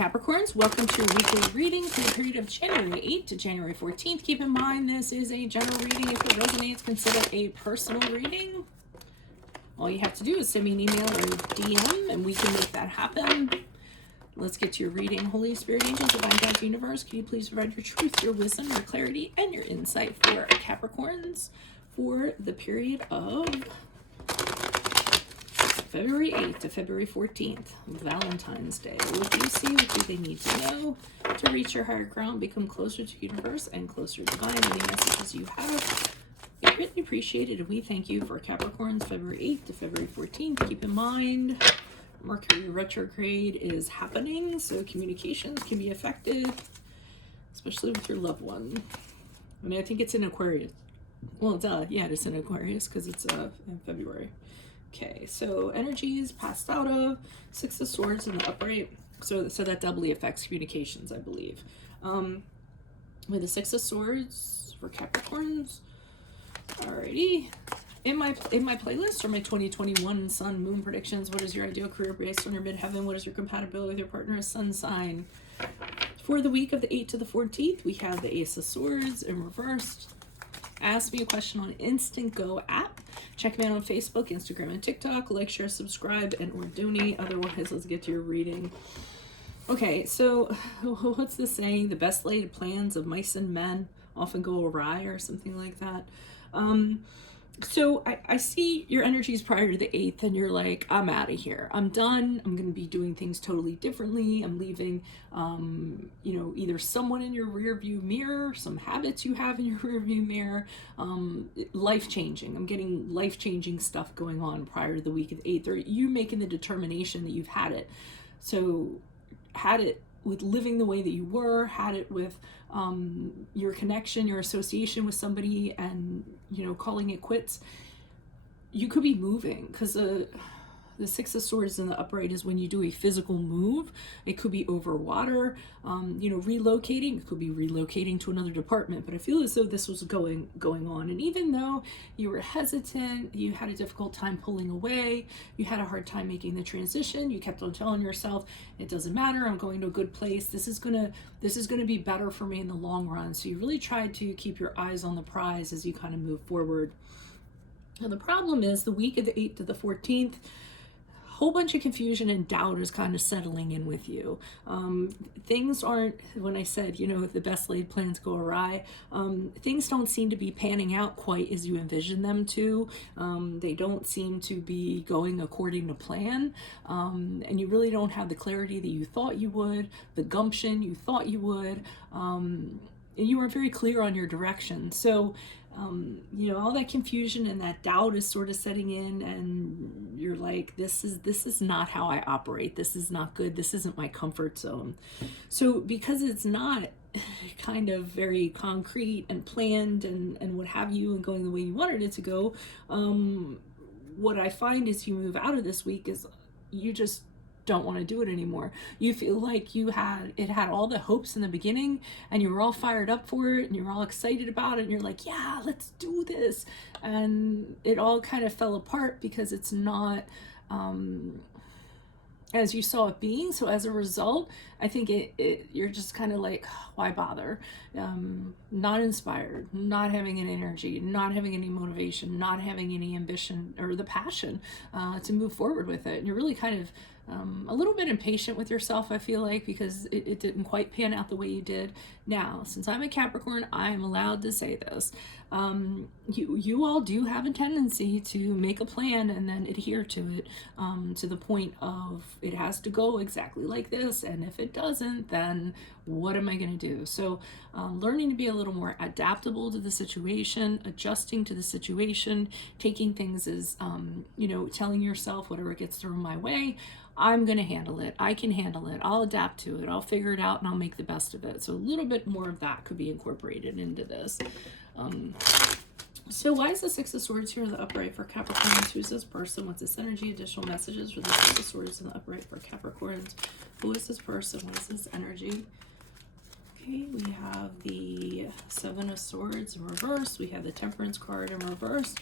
Capricorns, welcome to your weekly reading for the period of January 8th to January 14th. Keep in mind this is a general reading. If it resonates, consider a personal reading. All you have to do is send me an email or DM and we can make that happen. Let's get to your reading. Holy Spirit, angels, divine guides, universe, can you please provide your truth, your wisdom, your clarity, and your insight for Capricorns for the period of February 8th to February 14th, Valentine's Day. What do you see? What do they need to know to reach your higher ground, become closer to universe and closer to divine? Any messages you have, we greatly appreciate it, and we thank you for Capricorns, February 8th to February 14th. Keep in mind, Mercury retrograde is happening, so communications can be affected, especially with your loved one. I mean, I think it's in Aquarius. Well, yeah, it's in Aquarius because it's in February. Okay, so energies passed out of Six of Swords in the upright, so that doubly affects communications, I believe. With the Six of Swords for Capricorns. Alrighty, in my playlist are my 2021 Sun Moon predictions. What is your ideal career based on your midheaven? What is your compatibility with your partner's sun sign? For the week of the 8th to the 14th, we have the Ace of Swords in reversed. Ask me a question on Instant Go app. Check me out on Facebook, Instagram, and TikTok. Like, share, subscribe, and or donate. Otherwise, let's get to your reading. Okay, so what's the saying? The best laid plans of mice and men often go awry, or something like that. So I see your energies prior to the 8th and you're like, I'm out of here. I'm done. I'm going to be doing things totally differently. I'm leaving, either someone in your rear view mirror, some habits you have in your rear view mirror, life-changing. I'm getting life-changing stuff going on prior to the week of the 8th, or you making the determination that you've had it. So had it with living the way that you were, had it with your connection, your association with somebody, and calling it quits. You could be moving, because the Six of Swords in the upright is when you do a physical move. It could be over water, relocating. It could be relocating to another department, but I feel as though this was going on. And even though you were hesitant, you had a difficult time pulling away, you had a hard time making the transition, you kept on telling yourself, it doesn't matter, I'm going to a good place, this is gonna be better for me in the long run. So you really tried to keep your eyes on the prize as you kind of move forward. Now the problem is the week of the 8th to the 14th, whole bunch of confusion and doubt is kind of settling in with you. Things aren't, when I said, if the best laid plans go awry, things don't seem to be panning out quite as you envision them to. They don't seem to be going according to plan. And you really don't have the clarity that you thought you would, the gumption you thought you would. And you weren't very clear on your direction. So, all that confusion and that doubt is sort of setting in, and you're like, this is not how I operate. This is not good. This isn't my comfort zone. So because it's not kind of very concrete and planned and what have you, and going the way you wanted it to go, what I find is you move out of this week is you just don't want to do it anymore. You feel like it had all the hopes in the beginning, and you were all fired up for it, and you were all excited about it, and you're like, yeah, let's do this. And it all kind of fell apart because it's not as you saw it being. So as a result, I think you're just kind of like, why bother? Not inspired, not having any energy, not having any motivation, not having any ambition or the passion to move forward with it. And you're really kind of a little bit impatient with yourself, I feel like, because it didn't quite pan out the way you did. Now, since I'm a Capricorn, I am allowed to say this. You all do have a tendency to make a plan and then adhere to it to the point of it has to go exactly like this, and if it doesn't, then what am I going to do? So learning to be a little more adaptable to the situation, adjusting to the situation, taking things as telling yourself, whatever gets thrown my way, I'm going to handle it. I can handle it. I'll adapt to it. I'll figure it out and I'll make the best of it. So a little bit more of that could be incorporated into this. So why is the Six of Swords here in the upright for Capricorns? Who's this person? What's this energy? Additional messages for the Six of Swords in the upright for Capricorns. Who is this person? What is this energy? Okay, we have the Seven of Swords in reverse. We have the Temperance card in reverse.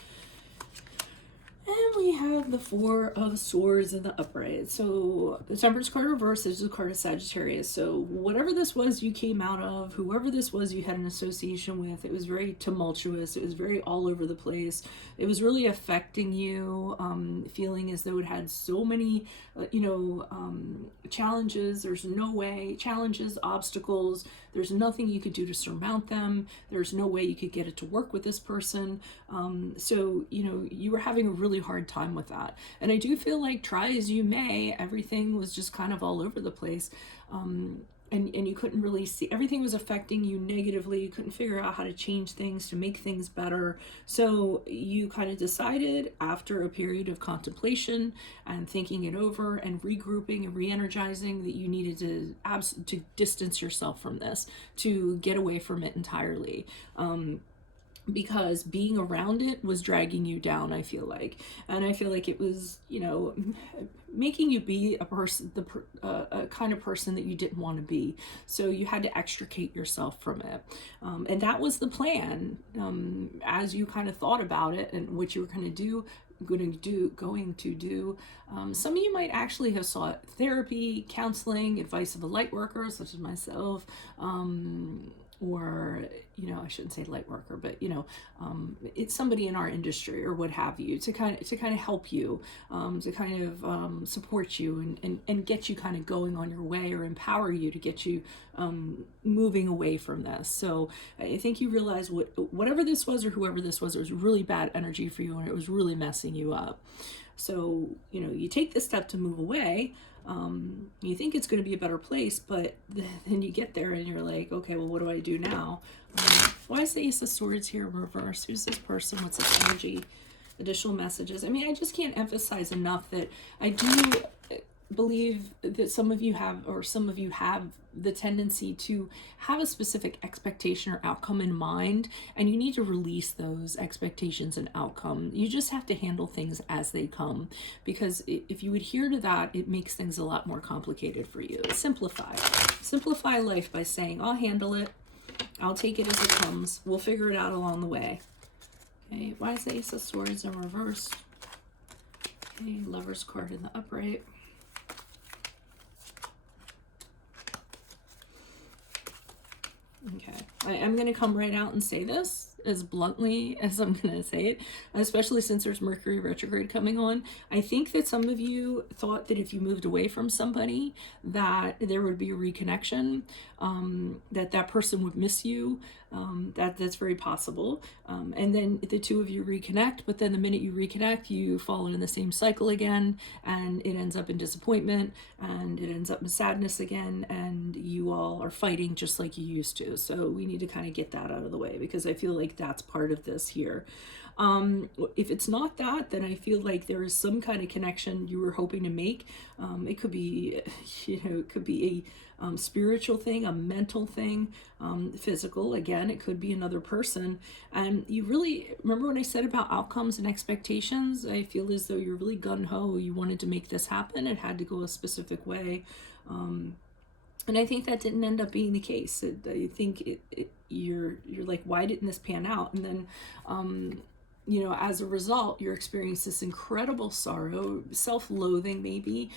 And we have the Four of Swords in the upright. So the Temperance card reversed is the card of Sagittarius. So whatever this was you came out of, whoever this was you had an association with, it was very tumultuous. It was very all over the place. It was really affecting you, feeling as though it had so many, challenges. There's no way, challenges, obstacles. There's nothing you could do to surmount them. There's no way you could get it to work with this person. So, you were having a really hard time with that. And I do feel like, try as you may, everything was just kind of all over the place. And you couldn't really see, everything was affecting you negatively. You couldn't figure out how to change things to make things better. So you kind of decided, after a period of contemplation and thinking it over and regrouping and re-energizing, that you needed to distance yourself from this, to get away from it entirely. Because being around it was dragging you down, I feel like. And I feel like it was, making you be a person, a kind of person that you didn't want to be. So you had to extricate yourself from it. And that was the plan, as you kind of thought about it and what you were going to do. Some of you might actually have sought therapy, counseling, advice of a light worker, such as myself, or I shouldn't say light worker, but it's somebody in our industry or what have you, to kind of help you, to kind of support you and get you kind of going on your way, or empower you to get you moving away from this. So I think you realize whatever this was, or whoever this was, it was really bad energy for you, and it was really messing you up. So you take the step to move away. You think it's going to be a better place, but then you get there and you're like, okay, well, what do I do now? Why is the Ace of Swords here in reverse? Who's this person? What's this energy? Additional messages. I mean, I just can't emphasize enough that I do believe that some of you have the tendency to have a specific expectation or outcome in mind, and you need to release those expectations and outcome. You just have to handle things as they come, because if you adhere to that, it makes things a lot more complicated for you. Simplify life by saying, I'll handle it, I'll take it as it comes, we'll figure it out along the way. Okay, why is the Ace of Swords in reverse? Okay, Lover's card in the upright. Okay, I'm going to come right out and say this as bluntly as I'm going to say it, especially since there's Mercury retrograde coming on. I think that some of you thought that if you moved away from somebody, that there would be a reconnection, that person would miss you. That's very possible. And then the two of you reconnect, but then the minute you reconnect, you fall into the same cycle again, and it ends up in disappointment, and it ends up in sadness again, and you all are fighting just like you used to. So we need to kind of get that out of the way, because I feel like that's part of this here. If it's not that, then I feel like there is some kind of connection you were hoping to make. It could be, it could be a spiritual thing, a mental thing, physical. Again, it could be another person. And you really, remember when I said about outcomes and expectations? I feel as though you're really gung-ho. You wanted to make this happen. It had to go a specific way. And I think that didn't end up being the case. I think you're like, why didn't this pan out? And then, as a result, you're experiencing this incredible sorrow, self-loathing maybe,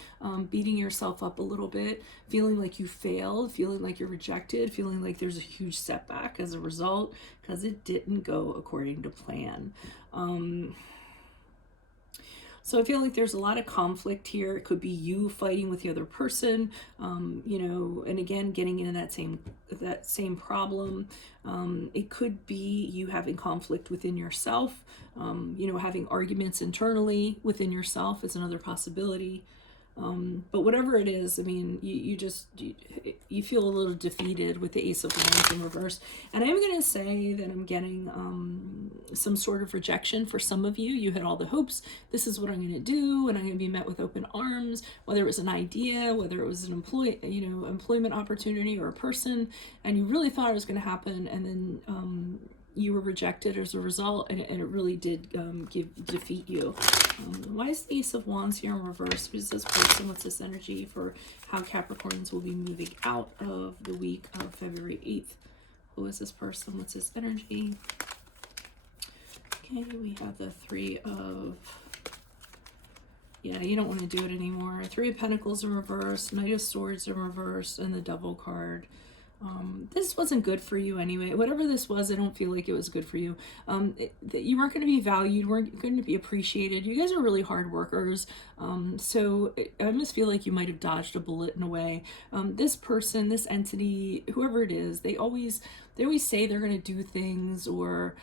beating yourself up a little bit, feeling like you failed, feeling like you're rejected, feeling like there's a huge setback as a result, because it didn't go according to plan. So I feel like there's a lot of conflict here. It could be you fighting with the other person, and again, getting into that same problem. It could be you having conflict within yourself, having arguments internally within yourself is another possibility. But whatever it is, I mean, you feel a little defeated with the Ace of Wands in reverse. And I'm going to say that I'm getting some sort of rejection for some of you. You had all the hopes. This is what I'm going to do, and I'm going to be met with open arms, whether it was an idea, whether it was an employment opportunity or a person, and you really thought it was going to happen, and then you were rejected as a result, and it really did defeat you. Why is the Ace of Wands here in reverse? Who's this person? What's this energy for how Capricorns will be moving out of the week of February 8th? Who is this person? What's this energy? Okay, we have the Three of Yeah, you don't want to do it anymore. Three of Pentacles in reverse, Knight of Swords in reverse, and the Devil card. This wasn't good for you anyway. Whatever this was, I don't feel like it was good for you. You weren't going to be valued, weren't going to be appreciated. You guys are really hard workers. So I almost feel like you might have dodged a bullet in a way. This person, this entity, whoever it is, they always say they're going to do things, or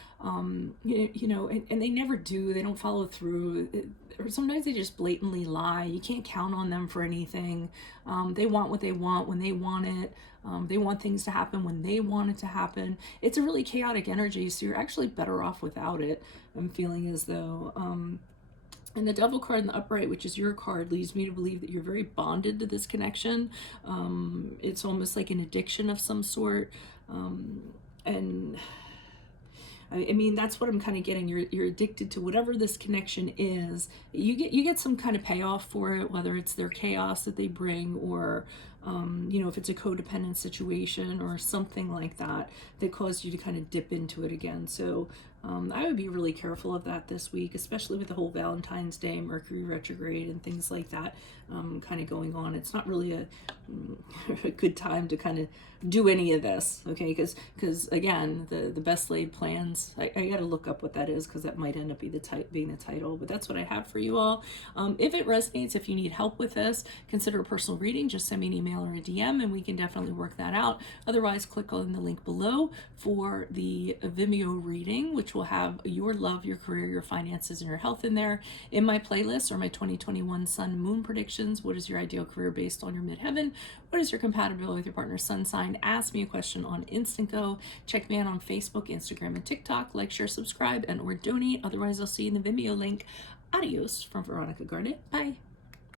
you know, and they never do. They don't follow through. Or sometimes they just blatantly lie. You can't count on them for anything. They want what they want when they want it. They want things to happen when they want it to happen. It's a really chaotic energy, so you're actually better off without it. I'm feeling as though. And the Devil card in the upright, which is your card, leads me to believe that you're very bonded to this connection. It's almost like an addiction of some sort. And I mean, that's what I'm kind of getting. You're addicted to whatever this connection is. You get some kind of payoff for it, whether it's their chaos that they bring, or you know, if it's a codependent situation or something like that that caused you to kind of dip into it again. So I would be really careful of that this week, especially with the whole Valentine's Day, Mercury retrograde, and things like that kind of going on. It's not really a good time to kind of do any of this, okay? Because again, the best laid plans, I got to look up what that is, because that might end up being the title, but that's what I have for you all. If it resonates, if you need help with this, consider a personal reading. Just send me an email or a DM and we can definitely work that out. Otherwise, click on the link below for the Vimeo reading, which will have your love, your career, your finances, and your health in there. In my playlist are my 2021 Sun Moon predictions. What is your ideal career based on your midheaven? What is your compatibility with your partner's sun sign? Ask me a question on Instant Go. Check me out on Facebook, Instagram, and TikTok. Like, share, subscribe, and or donate. Otherwise, I'll see you in the Vimeo link. Adios from Veronica Garnet. Bye.